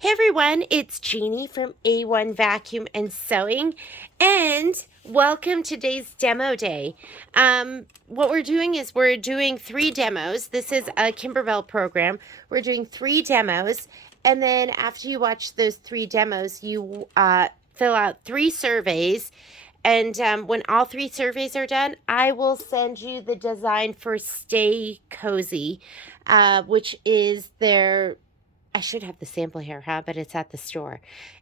Hey everyone, it's Jeannie from A1 Vacuum and Sewing, and welcome to today's demo day. What we're doing is we're doing 3 demos. This is a Kimberbell program. We're doing 3 demos, and then after you watch those 3 demos, you fill out 3 surveys. And when all 3 surveys are done, I will send you the design for Stay Cozy, which is their... I should have the sample here, huh? But it's at the store.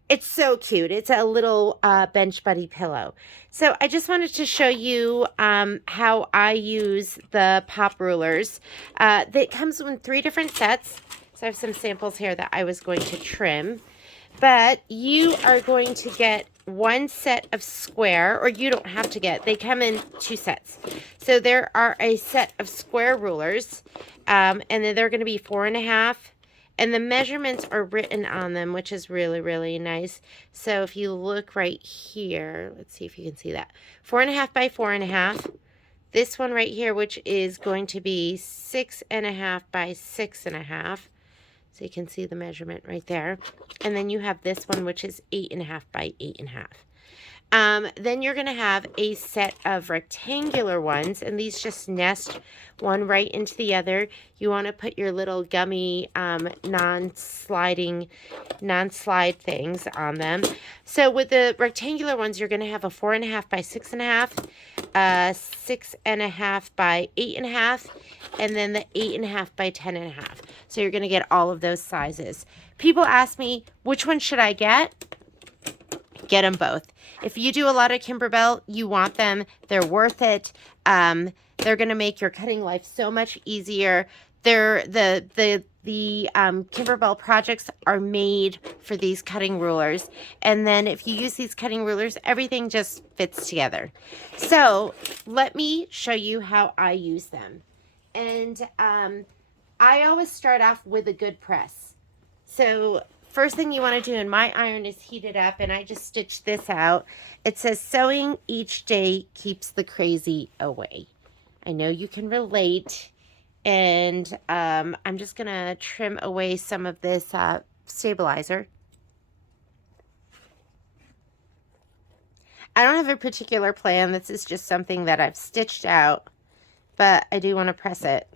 It's so cute. It's a little bench buddy pillow. So I just wanted to show you how I use the pop rulers. That comes in 3 different sets. So I have some samples here that I was going to trim. But you are going to get 1 set of square, or you don't have to get. They come in 2 sets. So there are a set of square rulers, and then they're going to be 4.5. And the measurements are written on them, which is really, really nice. So if you look right here, let's see if you can see that. 4.5 by 4.5. This one right here, which is going to be 6.5 by 6.5. So you can see the measurement right there. And then you have this one, which is 8.5 by 8.5. Then you're going to have a set of rectangular ones, and these just nest one right into the other. You want to put your little gummy non-slide things on them. So with the rectangular ones, you're going to have a 4.5 by 6.5, 6.5 by 8.5, and then the 8.5 by 10.5. So you're going to get all of those sizes. People ask me, which one should I get? Get them both. If you do a lot of Kimberbell, you want them. They're worth it. They're going to make your cutting life so much easier. The Kimberbell projects are made for these cutting rulers. And then if you use these cutting rulers, everything just fits together. So let me show you how I use them. And I always start off with a good press. So first thing you want to do, and my iron is heated up, and I just stitched this out. It says, sewing each day keeps the crazy away. I know you can relate, and I'm just going to trim away some of this stabilizer. I don't have a particular plan. This is just something that I've stitched out, but I do want to press it.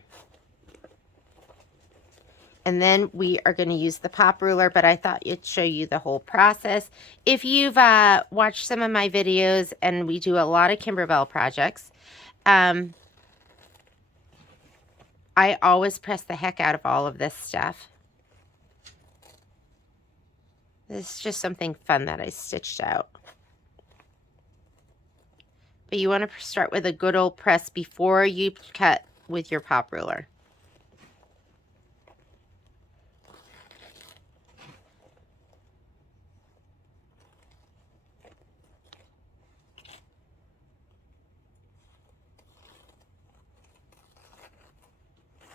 And then we are going to use the pop ruler, but I thought it'd show you the whole process. If you've watched some of my videos, and we do a lot of Kimberbell projects, I always press the heck out of all of this stuff. This is just something fun that I stitched out. But you want to start with a good old press before you cut with your pop ruler.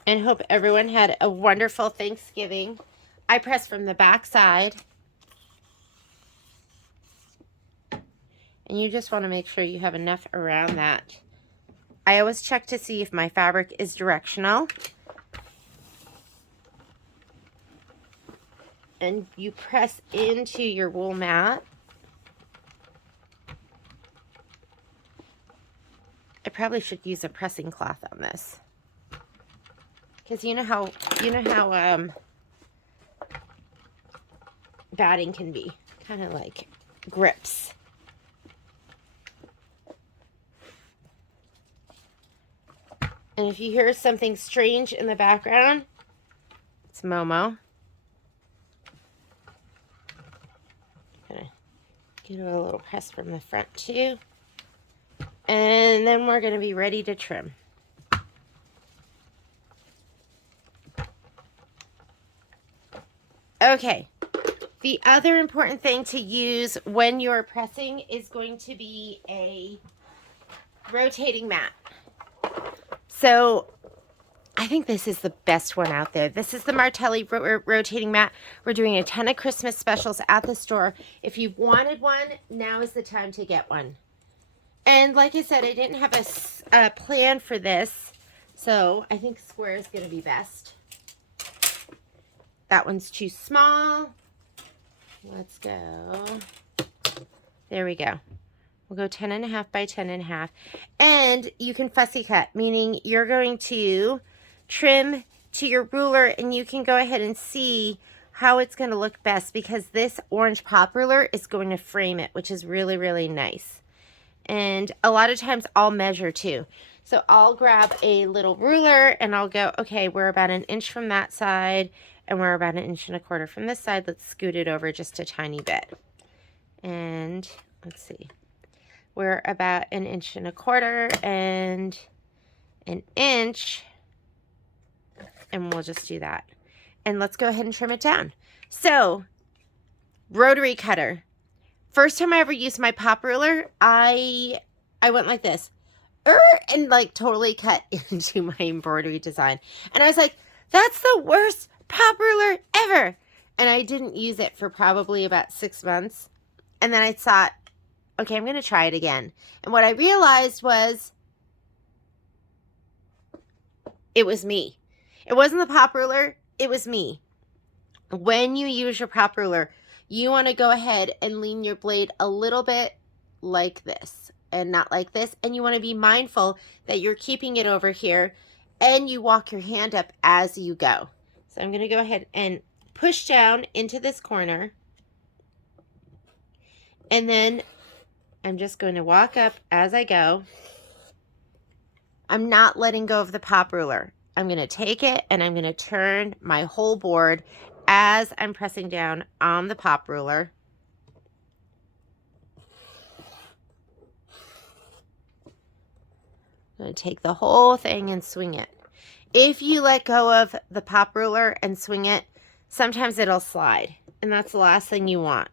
And hope everyone had a wonderful Thanksgiving. I press from the back side. And you just want to make sure you have enough around that. I always check to see if my fabric is directional. And you press into your wool mat. I probably should use a pressing cloth on this. Because you know how batting can be, kind of like grips. And if you hear something strange in the background, it's Momo. Gonna give it a little press from the front too. And then we're gonna be ready to trim. Okay, the other important thing to use when you're pressing is going to be a rotating mat. So I think this is the best one out there. This is the Martelli rotating mat. We're doing a ton of Christmas specials at the store. If you've wanted one, now is the time to get one. And like I said, I didn't have a plan for this, so I think square is going to be best. That one's too small. let's go. There we go. We'll go 10.5 by 10.5. And you can fussy cut, meaning you're going to trim to your ruler, and you can go ahead and see how it's going to look best, because this orange pop ruler is going to frame it, which is really, really nice. And a lot of times I'll measure too. So I'll grab a little ruler and I'll go, okay, we're about 1 inch from that side and we're about 1.25 inches from this side. Let's scoot it over just a tiny bit. And let's see. We're about 1.25 inches and 1 inch. And we'll just do that. And let's go ahead and trim it down. So, rotary cutter. First time I ever used my pop ruler, I went like this. And like totally cut into my embroidery design. And I was like, that's the worst pop ruler ever. And I didn't use it for probably about 6 months. And then I thought, okay, I'm going to try it again. And what I realized was it was me. It wasn't the pop ruler. It was me. When you use your pop ruler, you want to go ahead and lean your blade a little bit like this and not like this. And you want to be mindful that you're keeping it over here and you walk your hand up as you go. So I'm going to go ahead and push down into this corner. And then I'm just going to walk up as I go. I'm not letting go of the pop ruler. I'm going to take it and I'm going to turn my whole board as I'm pressing down on the pop ruler. I'm going to take the whole thing and swing it. If you let go of the pop ruler and swing it, sometimes it'll slide, and that's the last thing you want.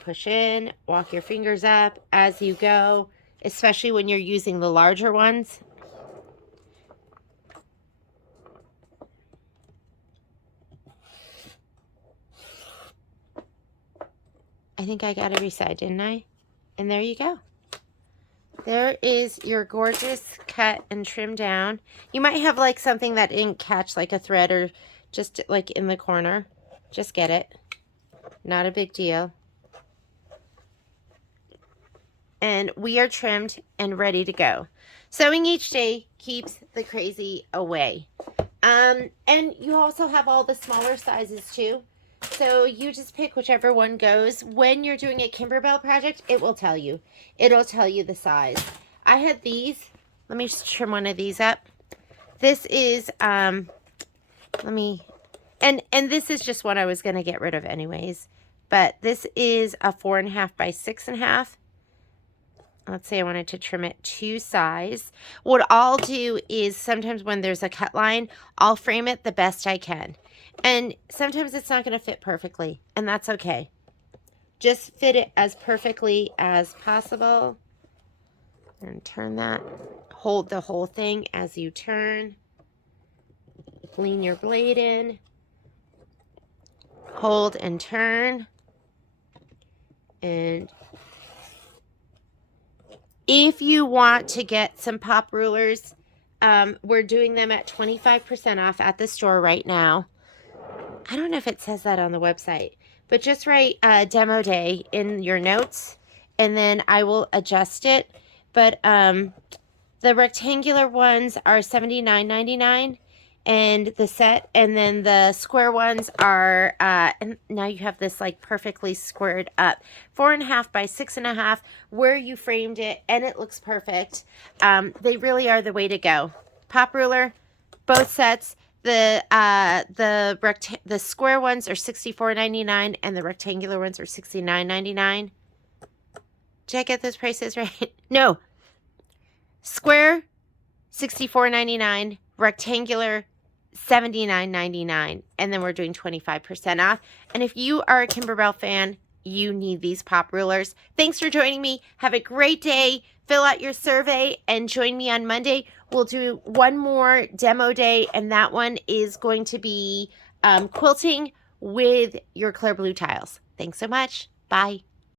Push in, walk your fingers up as you go, especially when you're using the larger ones. I think I got every side, didn't I? And there you go. There is your gorgeous cut and trim down. You might have like something that didn't catch, like a thread or just like in the corner. Just get it. Not a big deal. And we are trimmed and ready to go. Sewing each day keeps the crazy away. And you also have all the smaller sizes too. So you just pick whichever one goes. When you're doing a Kimberbell project, it will tell you. It'll tell you the size. I had these. Let me just trim one of these up. This is, and this is just what I was going to get rid of anyways. But this is a 4.5 by 6.5. Let's say I wanted to trim it to size. What I'll do is sometimes when there's a cut line, I'll frame it the best I can. And sometimes it's not going to fit perfectly, and that's okay. Just fit it as perfectly as possible. And turn that. Hold the whole thing as you turn. Lean your blade in. Hold and turn. And if you want to get some pop rulers, we're doing them at 25% off at the store right now. I don't know if it says that on the website, but just write demo day in your notes and then I will adjust it. But the rectangular ones are $79.99 and the set, and then the square ones are, and now you have this like perfectly squared up 4.5 by 6.5 where you framed it, and it looks perfect. They really are the way to go. Pop ruler, both sets. The square ones are $64.99 and the rectangular ones are $69.99. Did I get those prices right? No. Square, $64.99. Rectangular, $79.99. And then we're doing 25% off. And if you are a Kimberbell fan, you need these pop rulers. Thanks for joining me. Have a great day. Fill out your survey and join me on Monday. We'll do one more demo day, and that one is going to be quilting with your clear blue tiles. Thanks so much. Bye.